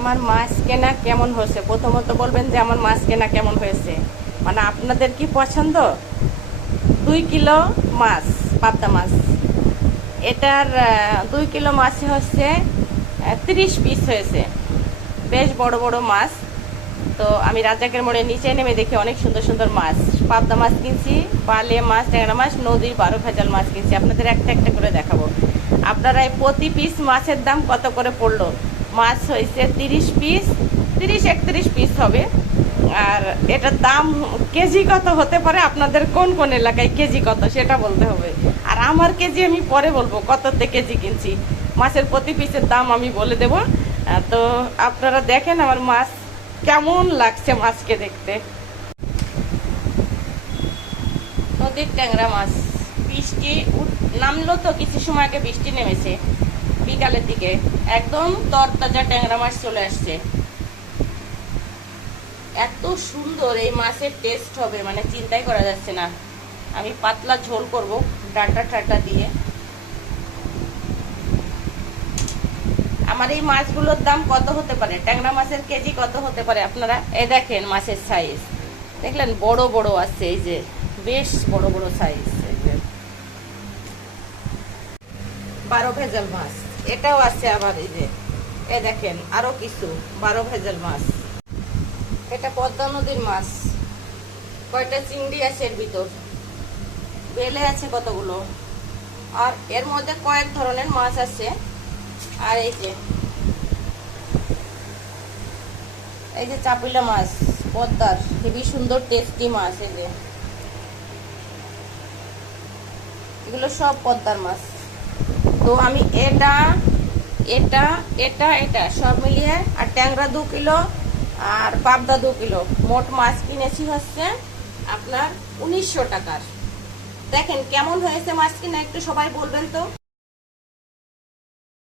আমার মাছ কেনা কেমন হয়েছে? প্রথমত বলবেন যে আমার মাছ কেনা কেমন হয়েছে, মানে আপনাদের কি পছন্দ? 2 কিলো মাছ, পাবদা মাছ। এটার 2 কিলো মাছ হচ্ছে 30 পিস হয়েছে, বেশ বড় বড় মাছ। তো আমি রাজাকের মোড়ে নিচে নেমে দেখি অনেক সুন্দর সুন্দর মাছ, পাবদা মাছ কিনছি, বালে মাছ, ট্যাংরা মাছ, নদীর 12 ভেজাল মাছ কিনছি। আপনাদের একটা একটা করে দেখাবো। আপনারা এই প্রতি পিস মাছের দাম কত করে পড়লো? মাছ হয়েছে 30 পিস, 30-31 পিস হবে। আর এটার দাম কেজি কত হতে পারে, আপনাদের কোন কোন এলাকায় কেজি কত সেটা বলতে হবে। আর আমার কেজি আমি পরে বলবো কততে কেজি কিনছি। মাছের প্রতি পিসের দাম আমি বলে দেব। তো আপনারা দেখেন আমার মাছ কেমন লাগছে মাছকে দেখতে। নদীর ট্যাংরা মাছ, বৃষ্টি নামলো তো কিছু সময় আগে, বৃষ্টি নেমেছে বিকালের দিকে, একদম তরতাজা ট্যাংরা মাছ চলে আসছে। এত সুন্দর এই মাছের টেস্ট হবে মানে চিন্তাই করা যাচ্ছে না। আমি পাতলা ঝোল করব ডাঁটা টাটা দিয়ে। আমার এই মাছগুলোর দাম কত হতে পারে, ট্যাংরা মাছের কেজি কত হতে পারে আপনারা এই দেখেন। মাছের সাইজ দেখলেন, বড় বড় আছে, এই যে বেশ বড় বড় সাইজ। 12 ভেজাল মাছ এটাও আছে আবার, এই যে এ দেখেন আরো কিছু 12 ভেজাল মাছ। এটা পদ্মা নদীর মাছ, কয়টা চিংড়ি আছে এর ভিতর, বেলে আছে কতগুলো, আর এর মধ্যে কয়েক ধরনের মাছ আছে। আর এই যে চাপিলা মাছ, পদ্মার হেবি সুন্দর টেস্টি মাছ। এই যে এগুলো সব পদ্মার মাছ। তো আমি এটা এটা এটা এটা সব মিলিয়ে, আর ট্যাংরা 2 কিলো আর পাবদা 2 কিলো, মোট মাছ কিনেছি হচ্ছে আপনার 1900 টাকার। দেখেন কেমন হয়েছে মাছ কিনা, একটু সবাই বলবেন তো।